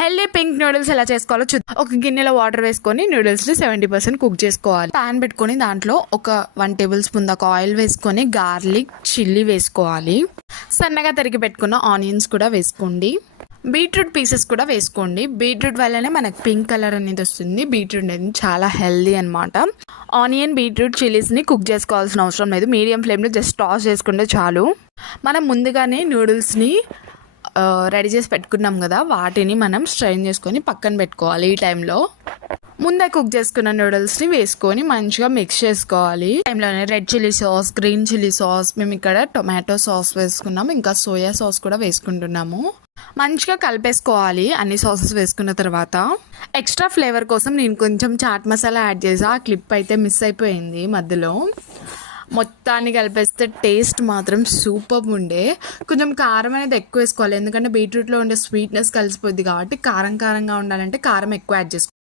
Healthy pink noodles ఎలా చేసుకోవాలో చూద్దాం. ఒక గిన్నెలో వాటర్ వేసుకొని నూడిల్స్ని సెవెంటీ పర్సెంట్ కుక్ చేసుకోవాలి. ప్యాన్ పెట్టుకొని దాంట్లో ఒక వన్ టేబుల్ స్పూన్ దాకా ఆయిల్ వేసుకొని గార్లిక్ చిల్లీ వేసుకోవాలి. సన్నగా తరిగి పెట్టుకున్న ఆనియన్స్ కూడా వేసుకోండి. బీట్రూట్ పీసెస్ కూడా వేసుకోండి. బీట్రూట్ వల్లనే మనకు పింక్ కలర్ అనేది వస్తుంది. బీట్రూట్ అనేది చాలా హెల్దీ అనమాట ఆనియన్ బీట్రూట్ చిల్లీస్ని కుక్ చేసుకోవాల్సిన అవసరం లేదు. మీడియం ఫ్లేమ్లో జస్ట్ టాస్ చేసుకుంటే చాలు. మనం ముందుగానే నూడిల్స్ని రెడీ చేసి పెట్టుకున్నాం కదా వాటిని మనం స్ట్రైన్ చేసుకొని పక్కన పెట్టుకోవాలి ఈ టైంలో. ముందే కుక్ చేసుకున్న నూడిల్స్ని వేసుకొని మంచిగా మిక్స్ చేసుకోవాలి. ఈ టైంలోనే red chilli sauce green chilli sauce మేము ఇక్కడ టొమాటో సాస్ వేసుకున్నాము ఇంకా సోయా సాస్ కూడా వేసుకుంటున్నాము. మంచిగా కలిపేసుకోవాలి అన్ని సాసెస్ వేసుకున్న తర్వాత. ఎక్స్ట్రా ఫ్లేవర్ కోసం నేను కొంచెం చాట్ మసాలా యాడ్ చేసా ఆ క్లిప్ అయితే మిస్ అయిపోయింది మధ్యలో. మొత్తాన్ని కలిపేస్తే టేస్ట్ మాత్రం సూపర్ ఉండే. కొంచెం కారం అనేది ఎక్కువ వేసుకోవాలి. ఎందుకంటే బీట్రూట్లో ఉండే స్వీట్నెస్ కలిసిపోద్ది కాబట్టి కారం కారంగా ఉండాలంటే కారం ఎక్కువ యాడ్ చేసుకోవాలి.